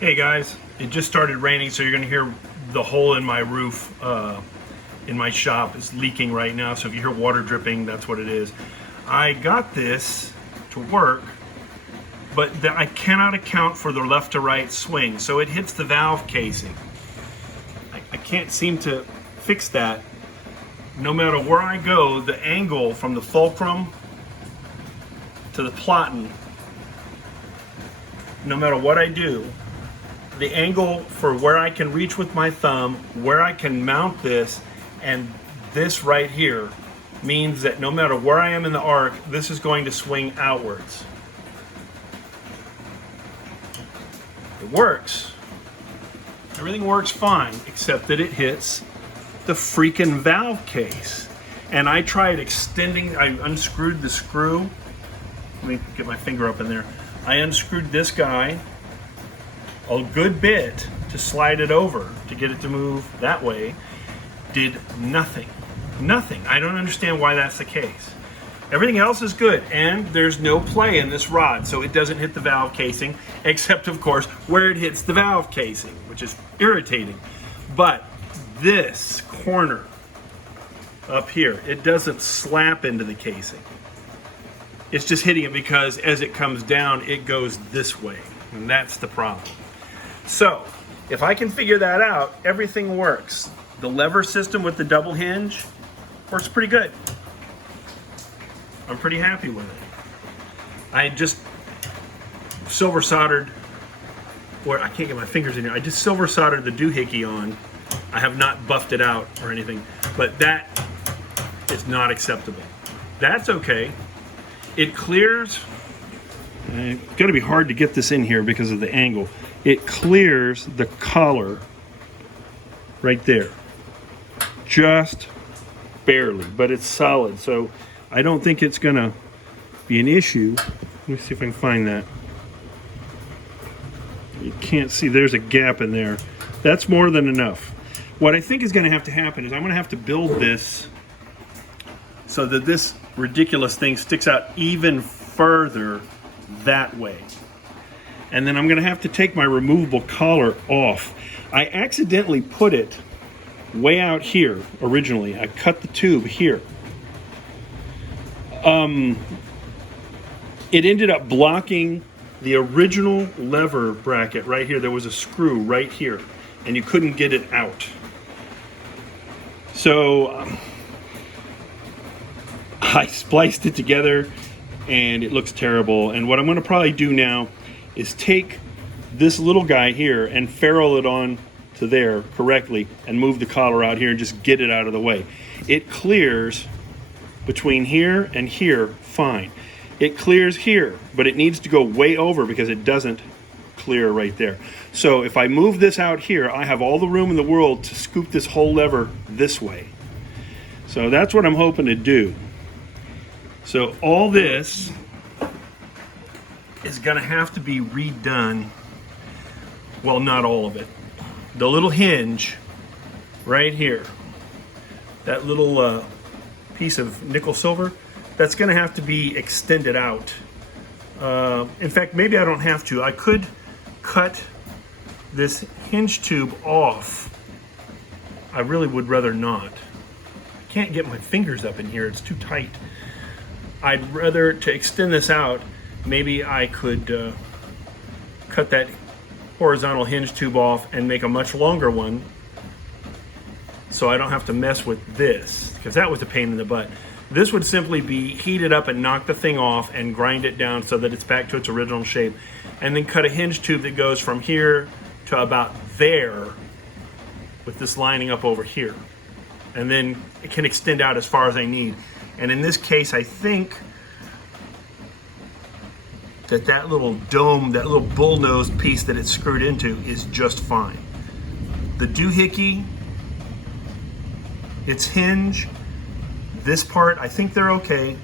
Hey guys, it just started raining, so you're gonna hear the hole in my roof in my shop is leaking right now. So if you hear water dripping, that's what it is. I got this to work, but I cannot account for the left to right swing, so it hits the valve casing. I can't seem to fix that. No matter where I go, the angle from the fulcrum to the platen, no matter what I do, the angle for where I can reach with my thumb, where I can mount this, and this right here means that no matter where I am in the arc, this is going to swing outwards. It works. Everything works fine, except that it hits the freaking valve case. And I tried extending, I unscrewed the screw. Let me get my finger up in there. I unscrewed this guy a good bit to slide it over to get it to move that way. Did nothing. Nothing. I don't understand why that's the case. Everything else is good, and there's no play in this rod, so it doesn't hit the valve casing, except of course where it hits the valve casing, which is irritating. But this corner up here, it doesn't slap into the casing. It's just hitting it because as it comes down, it goes this way, and that's the problem. So if I can figure that out, everything works. The lever system with the double hinge works pretty good. I'm pretty happy with it. I just silver soldered, or I can't get my fingers in here. I just silver soldered the doohickey on. I have not buffed it out or anything, but that is not acceptable. That's okay. It clears. It's gonna be hard to get this in here because of the angle. It clears the collar right there. Just barely, but it's solid. So I don't think it's gonna be an issue. Let me see if I can find that. You can't see, there's a gap in there. That's more than enough. What I think is gonna have to happen is I'm gonna have to build this so that this ridiculous thing sticks out even further that way. And then I'm gonna have to take my removable collar off. I accidentally put it way out here originally. I cut the tube here. It ended up blocking the original lever bracket right here. There was a screw right here, and you couldn't get it out. So I spliced it together, and it looks terrible. And what I'm gonna probably do now is take this little guy here and ferrule it on to there correctly and move the collar out here and just get it out of the way. It clears between here and here fine. It clears here, but it needs to go way over because it doesn't clear right there. So if I move this out here, I have all the room in the world to scoop this whole lever this way. So that's what I'm hoping to do. So all this is gonna have to be redone. Well, not all of it. The little hinge right here, that little piece of nickel silver, that's gonna have to be extended out. In fact, maybe I don't have to. I could cut this hinge tube off. I really would rather not. I can't get my fingers up in here, it's too tight. I'd rather, to extend this out, maybe I could cut that horizontal hinge tube off and make a much longer one so I don't have to mess with this, because that was a pain in the butt. This would simply be heated up and knock the thing off and grind it down so that it's back to its original shape, and then cut a hinge tube that goes from here to about there with this lining up over here, and then it can extend out as far as I need. And in this case, I think that little dome, that little bullnose piece that it's screwed into is just fine. The doohickey, its hinge, this part, I think they're okay.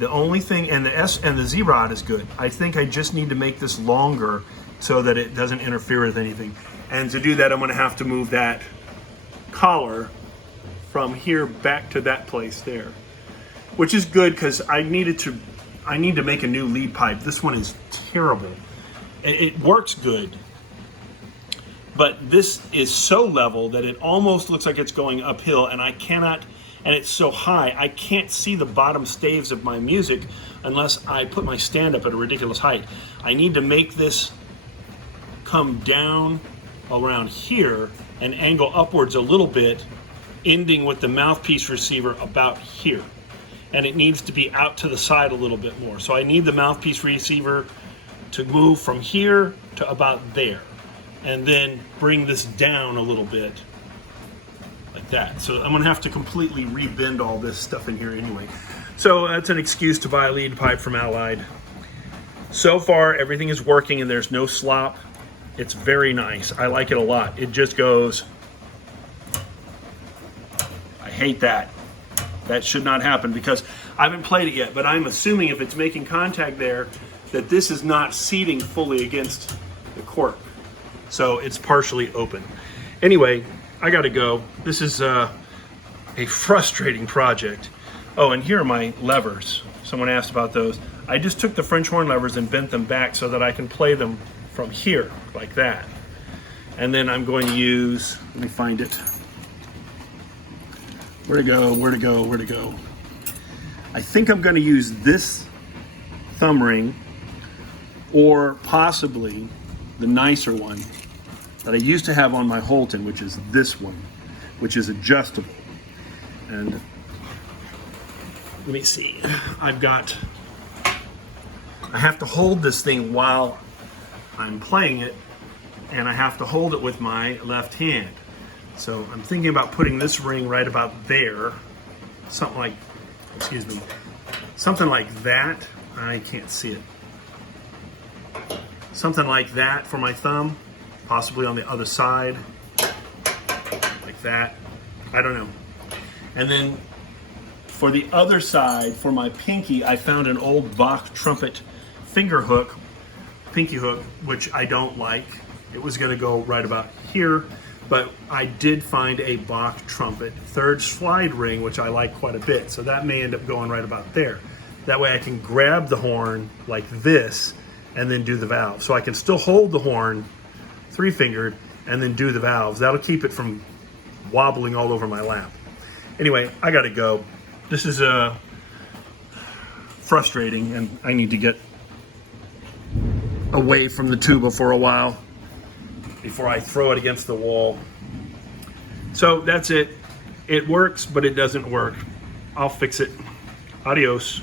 The only thing, and the S and the Z rod is good. I think I just need to make this longer so that it doesn't interfere with anything. And to do that, I'm gonna have to move that collar from here back to that place there, which is good because I need to make a new lead pipe. This one is terrible. It works good, but this is so level that it almost looks like it's going uphill, and I cannot, and it's so high, I can't see the bottom staves of my music unless I put my stand up at a ridiculous height. I need to make this come down around here and angle upwards a little bit, ending with the mouthpiece receiver about here. And it needs to be out to the side a little bit more. So I need the mouthpiece receiver to move from here to about there, and then bring this down a little bit like that. So I'm gonna have to completely rebend all this stuff in here anyway. So that's an excuse to buy a lead pipe from Allied. So far, everything is working and there's no slop. It's very nice. I like it a lot. It just goes, I hate that. That should not happen because I haven't played it yet, but I'm assuming if it's making contact there, that this is not seating fully against the cork. So it's partially open. Anyway, I gotta go. This is a frustrating project. Oh, and here are my levers. Someone asked about those. I just took the French horn levers and bent them back so that I can play them from here, like that. And then I'm going to use, let me find it. Where to go, where to go, where to go? I think I'm gonna use this thumb ring, or possibly the nicer one that I used to have on my Holton, which is this one, which is adjustable. And let me see, I have to hold this thing while I'm playing it, and I have to hold it with my left hand. So I'm thinking about putting this ring right about there, something like, excuse me, something like that. I can't see it. Something like that for my thumb, possibly on the other side, like that. I don't know. And then for the other side, for my pinky, I found an old Bach trumpet finger hook, pinky hook, which I don't like. It was gonna go right about here, but I did find a Bach trumpet third slide ring, which I like quite a bit. So that may end up going right about there. That way I can grab the horn like this and then do the valve. So I can still hold the horn three-fingered and then do the valves. That'll keep it from wobbling all over my lap. Anyway, I gotta go. This is frustrating, and I need to get away from the tuba for a while before I throw it against the wall. So that's it. It works, but it doesn't work. I'll fix it. Adios.